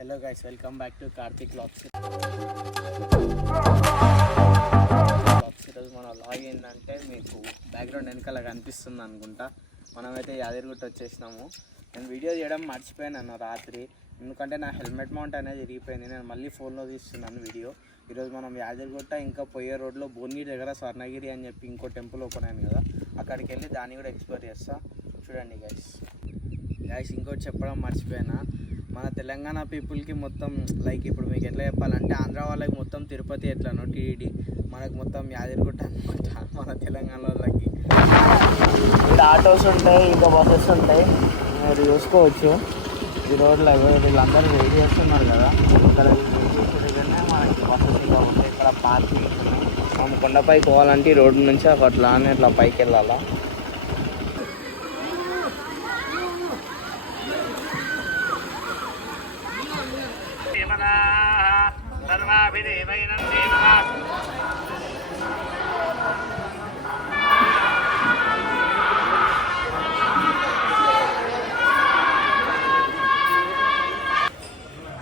Hello guys, welcome back to Karthik vlogs. ఈరోజు మన vlog ఏంటంటే మీకు బ్యాక్గ్రౌండ్ వెనకాల కనిపిస్తుంది అనుకుంటా. మనమైతే యాదగిరిగుట్ట వచ్చేసినాము. నేను వీడియో చేయడం మర్చిపోయాను రాత్రి, ఎందుకంటే నా హెల్మెట్ మౌంట్ అనేది విరిగిపోయింది. నేను మళ్ళీ ఫోన్లో తీస్తున్నాను వీడియో. ఈరోజు మనం యాదగిరిగుట్ట ఇంకా పోయే రోడ్లో భువనగిరి దగ్గర స్వర్ణగిరి అని చెప్పి ఇంకో టెంపుల్ ఓపెన్ అయింది కదా, అక్కడికి వెళ్ళి దాన్ని కూడా ఎక్స్ప్లోర్ చేస్తా. చూడండి గైస్. ఇంకోటి చెప్పడం మర్చిపోయినా, మన తెలంగాణ పీపుల్కి మొత్తం లైక్ ఇప్పుడు మీకు ఎట్లా చెప్పాలంటే ఆంధ్ర వాళ్ళకి మొత్తం తిరుపతి ఎట్లానో టీఈడి, మనకు మొత్తం యాదగిరిగుట్ట అనమాట మన తెలంగాణ వాళ్ళకి. ఇక్కడ ఆటోస్ ఉంటాయి, ఇంకా బస్సెస్ ఉంటాయి, మీరు చూసుకోవచ్చు. ఈ రోడ్లో వీళ్ళందరూ వెయిట్ చేస్తున్నారు కదా, ఇక్కడ వెయిట్ చేసేటనే మనకి బస్సెస్ ఇంకా ఉంటాయి. ఇక్కడ పార్కింగ్ మనం కొండపైకి పోవాలంటే ఈ రోడ్డు నుంచి అట్లానే ఇట్లా పైకి వెళ్ళాలా.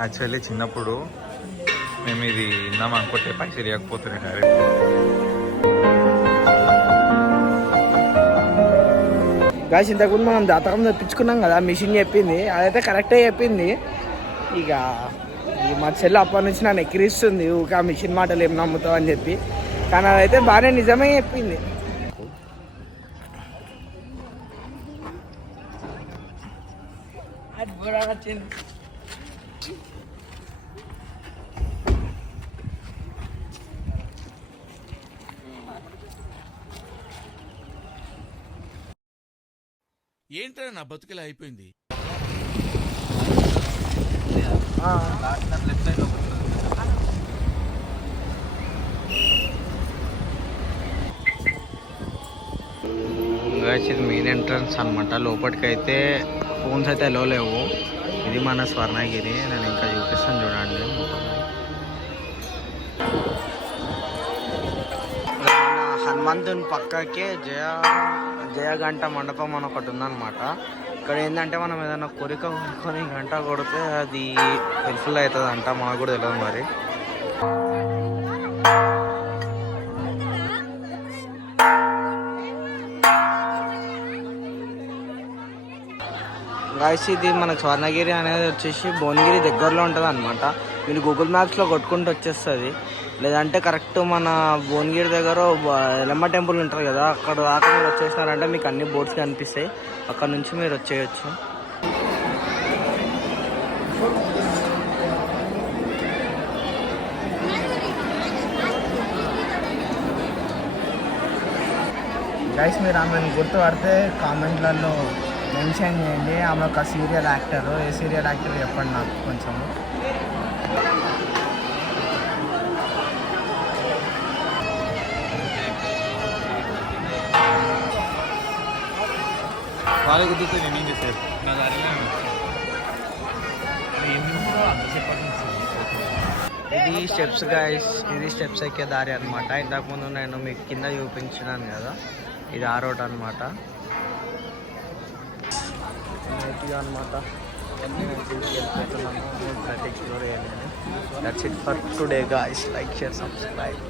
యాక్చువల్లీ చిన్నప్పుడు మేము ఇది విన్నాం అనుకుంటే పైసలు ఇవ్వకపోతున్నాయి డైరెక్ట్. గాయస్, ఇంతకుముందు మనం జాతకం తెప్పించుకున్నాం కదా, మిషన్ చెప్పింది అదైతే కరెక్టే చెప్పింది. ఇక మా చెల్లి అప్పటి నుంచి నన్ను ఎక్కిరిస్తుంది, ఊక మిషన్ మాటలు ఏం నమ్ముతావు అని చెప్పి. కానీ అదైతే బాగానే నిజమే చెప్పింది. ఏంట్రా నా బతుకులా అయిపోయింది. ఇది మెయిన్ ఎంట్రన్స్ అనమాట. లోపలికి అయితే ఫోన్స్ అయితే ఎలో లేవు. ఇది మన స్వర్ణగిరి. నేను ఇంకా చూపిస్తాను చూడండి. హనుమంతుని పక్కకే జయగంట మండపం అని ఒకటి ఉందన్నమాట. ఇక్కడ ఏంటంటే మనం ఏదైనా కోరిక కోరుకొని గంట కొడితే అది హెల్ప్ఫుల్ అవుతుంది అంట, మాకు కూడా తెలియదు మరి. గాయస్, ఇది మనకు స్వర్ణగిరి అనేది వచ్చేసి భువనగిరి దగ్గరలో ఉంటుంది అనమాట. మీరు గూగుల్ మ్యాప్స్లో కొట్టుకుంటూ వచ్చేస్తుంది. లేదంటే కరెక్ట్ మన భువనగిరి దగ్గర ఎల్లమ్మ టెంపుల్ ఉంటుంది కదా, అక్కడ దాకా మీరు వచ్చేసినారంటే మీకు అన్ని బోర్డ్స్ కనిపిస్తాయి. అక్కడ నుంచి మీరు వచ్చేయచ్చు. గైస్, మీరు ఆమెను గుర్తుపడితే కామెంట్లలో మెన్షన్ చేయండి. ఆమె ఒక సీరియల్ యాక్టర్. ఏ సీరియల్ యాక్టర్ చెప్పండి నాకు కొంచెం. వాళ్ళు కుదిరితే నేనేం చేశాను నా దారిలో ఇది స్టెప్స్ గాయస్, ఇది స్టెప్స్ ఎక్కే దారి అనమాట. ఇంతకుముందు నేను మీకు కింద చూపించినాను కదా, ఇది ఆ రోడ్ అనమాట. అనమాట ఎక్స్ప్లోర్ చేయాలి. That's it for today guys. Like, share, subscribe.